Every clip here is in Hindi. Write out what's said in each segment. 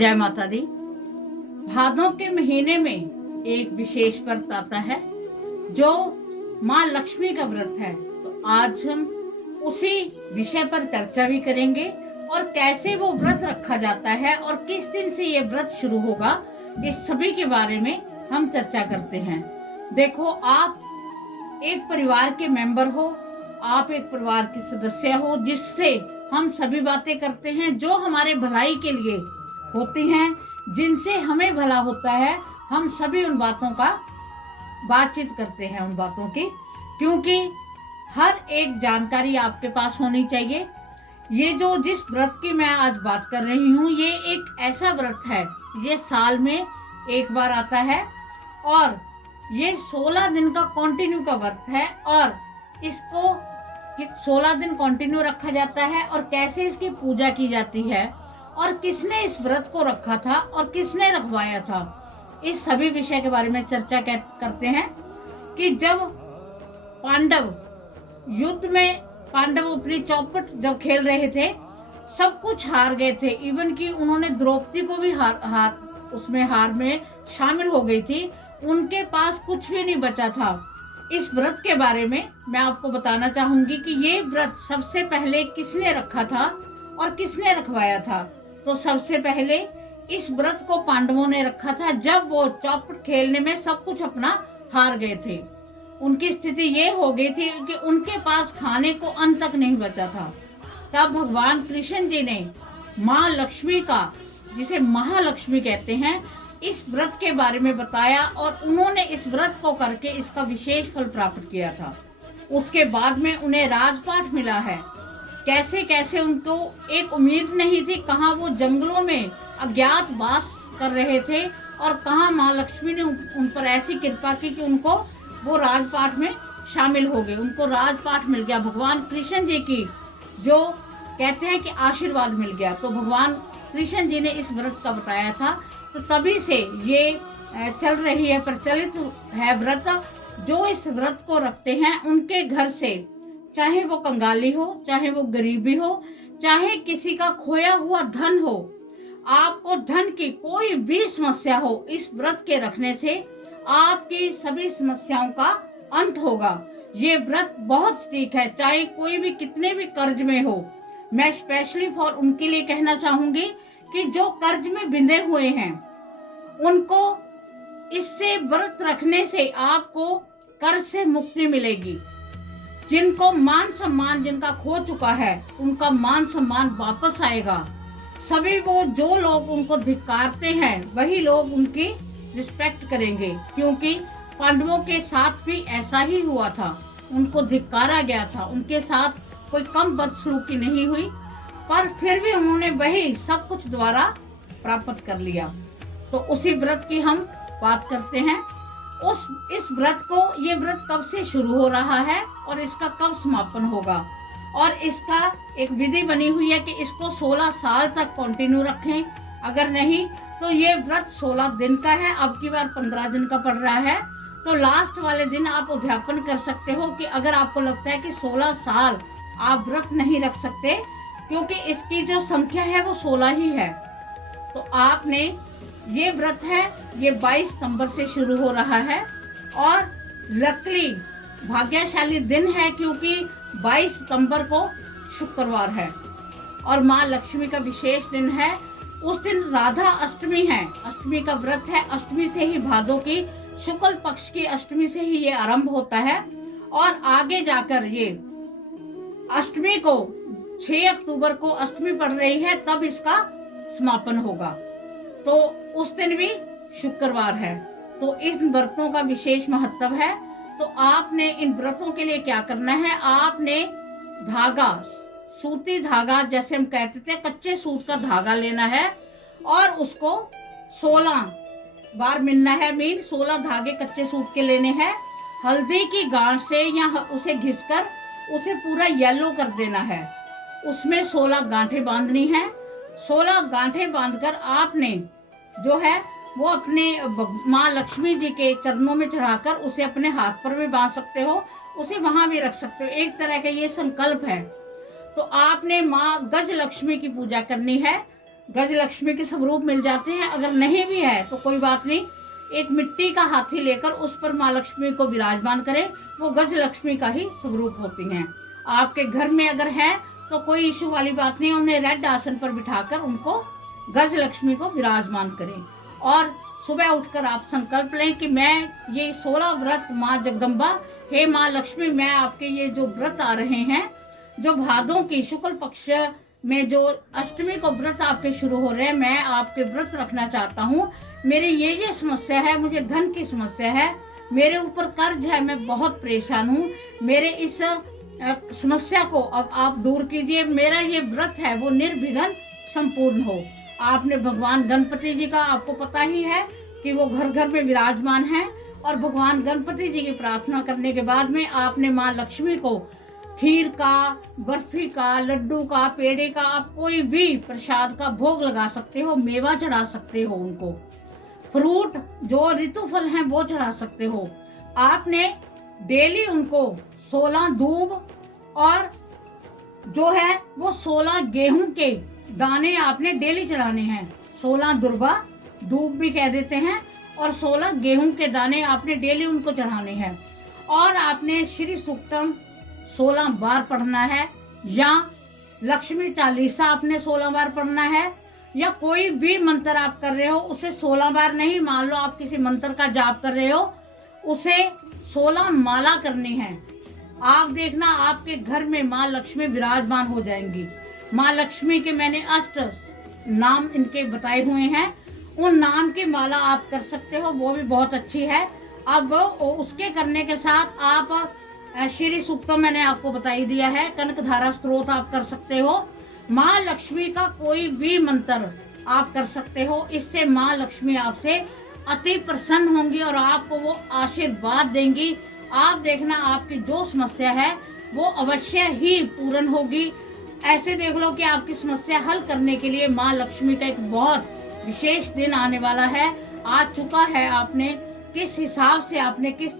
जय माता दी। भादों के महीने में एक विशेष व्रत आता है जो माँ लक्ष्मी का व्रत है। तो आज हम उसी विषय पर चर्चा भी करेंगे और कैसे वो व्रत रखा जाता है और किस दिन से ये व्रत शुरू होगा, इस सभी के बारे में हम चर्चा करते हैं। देखो, आप एक परिवार के मेंबर हो, आप एक परिवार के सदस्य हो जिससे हम सभी बातें करते हैं जो हमारे भलाई के लिए होती हैं, जिनसे हमें भला होता है। हम सभी उन बातों का बातचीत करते हैं, उन बातों की, क्योंकि हर एक जानकारी आपके पास होनी चाहिए। ये जिस व्रत की मैं आज बात कर रही हूँ, ये एक ऐसा व्रत है, ये साल में एक बार आता है और ये 16 दिन का कंटिन्यू का व्रत है। और इसको 16 दिन कंटिन्यू रखा जाता है और कैसे इसकी पूजा की जाती है और किसने इस व्रत को रखा था और किसने रखवाया था, इस सभी विषय के बारे में चर्चा करते हैं। कि जब पांडव युद्ध में, पांडव अपनी चौपट जब खेल रहे थे, सब कुछ हार गए थे, इवन कि उन्होंने द्रौपदी को भी उसमें हार में शामिल हो गई थी, उनके पास कुछ भी नहीं बचा था। इस व्रत के बारे में मैं आपको बताना चाहूंगी कि ये व्रत सबसे पहले किसने रखा था और किसने रखवाया था। तो सबसे पहले इस व्रत को पांडवों ने रखा था जब वो चौपट खेलने में सब कुछ अपना हार गए थे। उनकी स्थिति ये हो गई थी कि उनके पास खाने को अन्न तक नहीं बचा था। तब भगवान कृष्ण जी ने माँ लक्ष्मी का, जिसे महालक्ष्मी कहते हैं, इस व्रत के बारे में बताया और उन्होंने इस व्रत को करके इसका विशेष फल प्राप्त किया था। उसके बाद में उन्हें राजपाट मिला है। कैसे कैसे उनको एक उम्मीद नहीं थी, कहाँ वो जंगलों में अज्ञात वास कर रहे थे और कहाँ माँ लक्ष्मी ने उन पर ऐसी कृपा की कि उनको वो राजपाट में शामिल हो गए, उनको राजपाट मिल गया। भगवान कृष्ण जी की जो कहते हैं कि आशीर्वाद मिल गया। तो भगवान कृष्ण जी ने इस व्रत का बताया था, तो तभी से ये चल रही है, प्रचलित है व्रत। जो इस व्रत को रखते हैं उनके घर से, चाहे वो कंगाली हो, चाहे वो गरीबी हो, चाहे किसी का खोया हुआ धन हो, आपको धन की कोई भी समस्या हो, इस व्रत के रखने से आपकी सभी समस्याओं का अंत होगा। ये व्रत बहुत सटीक है, चाहे कोई भी कितने भी कर्ज में हो। मैं स्पेशली फॉर उनके लिए कहना चाहूंगी कि जो कर्ज में बिंधे हुए हैं, उनको इससे व्रत रखने से आपको कर्ज से मुक्ति मिलेगी। जिनको मान सम्मान, जिनका खो चुका है, उनका मान सम्मान वापस आएगा। सभी वो जो लोग उनको धिक्कारते हैं, वही लोग उनकी रिस्पेक्ट करेंगे, क्योंकि पांडवों के साथ भी ऐसा ही हुआ था। उनको धिक्कारा गया था, उनके साथ कोई कम बदसलूकी नहीं हुई, पर फिर भी उन्होंने वही सब कुछ दोबारा प्राप्त कर लिया। तो उसी व्रत की हम बात करते हैं। इस व्रत को, ये व्रत कब से शुरू हो रहा है और इसका कब समापन होगा, और इसका एक विधि बनी हुई है कि इसको 16 साल तक कंटिन्यू रखें। अगर नहीं तो ये व्रत 16 दिन का है, अब की बार 15 दिन का पड़ रहा है। तो लास्ट वाले दिन आप उद्यापन कर सकते हो कि अगर आपको लगता है कि 16 साल आप व्रत नहीं रख सकते, क्योंकि इसकी जो संख्या है वो 16 ही है, तो आपने, ये व्रत है, ये 22 सितंबर से शुरू हो रहा है और लकली भाग्यशाली दिन है, क्योंकि 22 सितंबर को शुक्रवार है और माँ लक्ष्मी का विशेष दिन है। उस दिन राधा अष्टमी है, अष्टमी का व्रत है। अष्टमी से ही, भादों की शुक्ल पक्ष की अष्टमी से ही ये आरंभ होता है और आगे जाकर ये अष्टमी को 6 अक्टूबर को अष्टमी पड़ रही है, तब इसका समापन होगा। तो उस दिन भी शुक्रवार है। तो इन व्रतों का विशेष महत्व है। तो आपने इन व्रतों के लिए क्या करना है, आपने धागा, सूती धागा, जैसे हम कहते थे, कच्चे सूत का धागा लेना है और उसको 16 बार मिलना है। 16 धागे कच्चे सूत के लेने हैं। हल्दी की गांठ से या उसे घिसकर उसे पूरा येलो कर देना है। उसमें 16 गांठें बांधनी है। 16 गांठें बांधकर आपने जो है वो अपने माँ लक्ष्मी जी के चरणों में चढ़ाकर उसे अपने हाथ पर भी बांध सकते हो, उसे वहां भी रख सकते हो। एक तरह का ये संकल्प है। तो आपने माँ गज लक्ष्मी की पूजा करनी है। गजलक्ष्मी के स्वरूप मिल जाते हैं। अगर नहीं भी है तो कोई बात नहीं, एक मिट्टी का हाथी लेकर उस पर माँ लक्ष्मी को विराजमान करें, वो गजलक्ष्मी का ही स्वरूप होती हैं। आपके घर में अगर है तो कोई इशू वाली बात नहीं, उन्हें रेड आसन पर बिठाकर उनको गजलक्ष्मी को विराजमान करें। और सुबह उठकर आप संकल्प लें कि मैं ये 16 व्रत माँ जगदम्बा, हे माँ लक्ष्मी, मैं आपके ये जो व्रत आ रहे हैं, जो भादों की शुक्ल पक्ष में जो अष्टमी को व्रत आपके शुरू हो रहे हैं, मैं आपके व्रत रखना चाहता हूँ। मेरी ये समस्या है, मुझे धन की समस्या है, मेरे ऊपर कर्ज है, मैं बहुत परेशान हूँ, मेरे इस समस्या को अब आप दूर कीजिए। मेरा ये व्रत है वो निर्विघ्न संपूर्ण हो। आपने भगवान गणपति जी का, आपको पता ही है कि वो घर घर में विराजमान हैं, और भगवान गणपति जी की प्रार्थना करने के बाद में आपने माँ लक्ष्मी को खीर का, बर्फी का, लड्डू का, पेड़े का, आप कोई भी प्रसाद का भोग लगा सकते हो, मेवा चढ़ा सकते हो, उनको फ्रूट जो ऋतु फल हैं वो चढ़ा सकते हो। आपने डेली उनको 16 दूब और जो है वो 16 गेहूं के दाने आपने डेली चढ़ाने हैं। 16 दुर्बा, दूब भी कह देते हैं, और 16 गेहूं के दाने आपने डेली उनको चढ़ाने हैं। और आपने श्री सूक्तम 16 बार पढ़ना है, या लक्ष्मी चालीसा आपने 16 बार पढ़ना है, या कोई भी मंत्र आप कर रहे हो उसे 16 बार नहीं, मान लो आप किसी मंत्र का जाप कर रहे हो, उसे 16 माला करनी है। आप देखना आपके घर में माँ लक्ष्मी विराजमान हो जाएंगी। माँ लक्ष्मी के मैंने अष्ट नाम इनके बताए हुए हैं, उन नाम की माला आप कर सकते हो, वो भी बहुत अच्छी है। अब उसके करने के साथ आप श्री सूक्त मैंने आपको बताई दिया है, कनकधारा स्त्रोत आप कर सकते हो, माँ लक्ष्मी का कोई भी मंत्र आप कर सकते हो। इससे माँ लक्ष्मी आपसे अति प्रसन्न होंगी और आपको वो आशीर्वाद देंगी। आप देखना आपकी जो समस्या है वो अवश्य ही पूर्ण होगी। ऐसे देख लो कि आपकी समस्या हल करने के लिए माँ लक्ष्मी का एक बहुत विशेष दिन आने वाला है, आ चुका है। आपने किस हिसाब से, आपने किस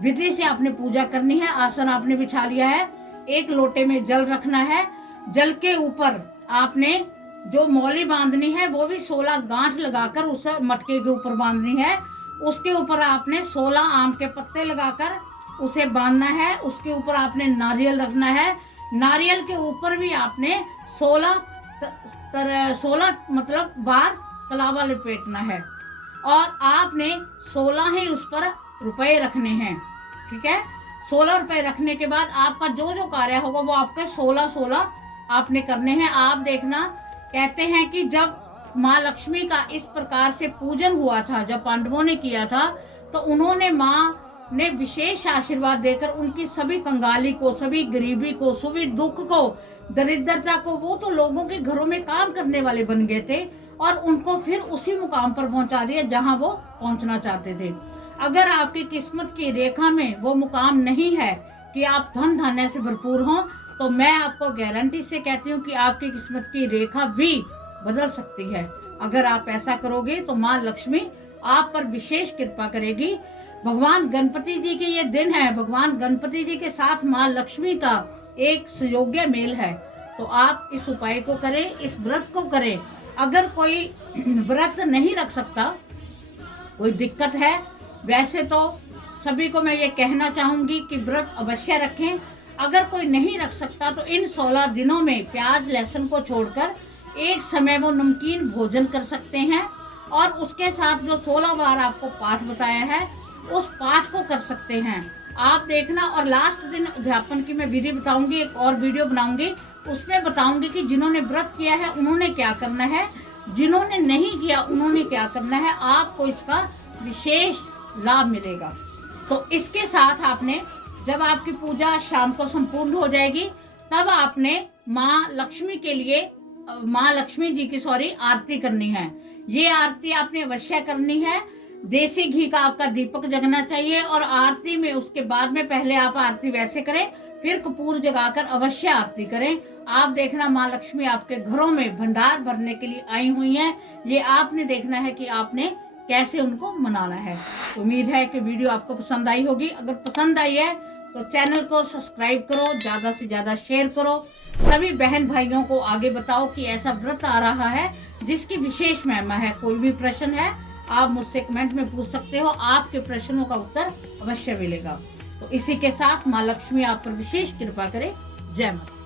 विधि से आपने पूजा करनी है। आसन आपने बिछा लिया है, एक लोटे में जल रखना है, जल के ऊपर आपने जो मौली बांधनी है वो भी 16 गांठ लगाकर उस मटके के ऊपर बांधनी है। उसके ऊपर आपने 16 आम के पत्ते लगाकर उसे बांधना है। उसके ऊपर आपने नारियल रखना है, नारियल के ऊपर भी आपने 16 मतलब बार कलावा लपेटना है, और आपने 16 ही उस पर रुपए रखने हैं। ठीक है, 16 रुपए रखने के बाद आपका जो जो कार्य होगा वो आपके 16 आपने करने हैं। आप देखना, कहते हैं कि जब माँ लक्ष्मी का इस प्रकार से पूजन हुआ था, जब पांडवों ने किया था, तो उन्होंने माँ ने विशेष आशीर्वाद देकर उनकी सभी कंगाली को, सभी गरीबी को, सभी दुख को, दरिद्रता को, वो तो लोगों के घरों में काम करने वाले बन गए थे, और उनको फिर उसी मुकाम पर पहुंचा दिया जहां वो पहुंचना चाहते थे। अगर आपकी किस्मत की रेखा में वो मुकाम नहीं है कि आप धन धान्य से भरपूर हों, तो मैं आपको गारंटी से कहती हूँ कि आपकी किस्मत की रेखा भी बदल सकती है। अगर आप ऐसा करोगे तो माँ लक्ष्मी आप पर विशेष कृपा करेगी। भगवान गणपति जी के ये दिन है, भगवान गणपति जी के साथ माँ लक्ष्मी का एक सुयोग्य मेल है, तो आप इस उपाय को करें, इस व्रत को करें। अगर कोई व्रत नहीं रख सकता, कोई दिक्कत है, वैसे तो सभी को मैं ये कहना चाहूंगी कि व्रत अवश्य रखें। अगर कोई नहीं रख सकता तो इन 16 दिनों में प्याज लहसुन को छोड़कर एक समय वो नमकीन भोजन कर सकते हैं, और उसके साथ जो 16 बार आपको पाठ बताया है उस पाठ को कर सकते हैं। आप देखना, और लास्ट दिन अध्यापन की मैं विधि बताऊंगी, एक और वीडियो बनाऊंगी, उसमें बताऊंगी कि जिन्होंने व्रत किया है उन्होंने क्या करना है, जिन्होंने नहीं किया उन्होंने क्या करना है। आपको इसका विशेष लाभ मिलेगा। तो इसके साथ आपने, जब आपकी पूजा शाम को संपूर्ण हो जाएगी, तब आपने माँ लक्ष्मी के लिए, माँ लक्ष्मी जी की आरती करनी है। ये आरती आपने अवश्य करनी है। देसी घी का आपका दीपक जगना चाहिए, और आरती में उसके बाद में पहले आप आरती वैसे करें, फिर कपूर जगाकर अवश्य आरती करें। आप देखना माँ लक्ष्मी आपके घरों में भंडार भरने के लिए आई हुई हैं। ये आपने देखना है कि आपने कैसे उनको मनाना है। उम्मीद है कि वीडियो आपको पसंद आई होगी। अगर पसंद आई है तो चैनल को सब्सक्राइब करो, ज्यादा से ज्यादा शेयर करो, सभी बहन भाइयों को आगे बताओ कि ऐसा व्रत आ रहा है जिसकी विशेष महिमा है। कोई भी प्रश्न है आप मुझसे कमेंट में पूछ सकते हो, आपके प्रश्नों का उत्तर अवश्य मिलेगा। तो इसी के साथ माँ लक्ष्मी आप पर विशेष कृपा करे। जय माता।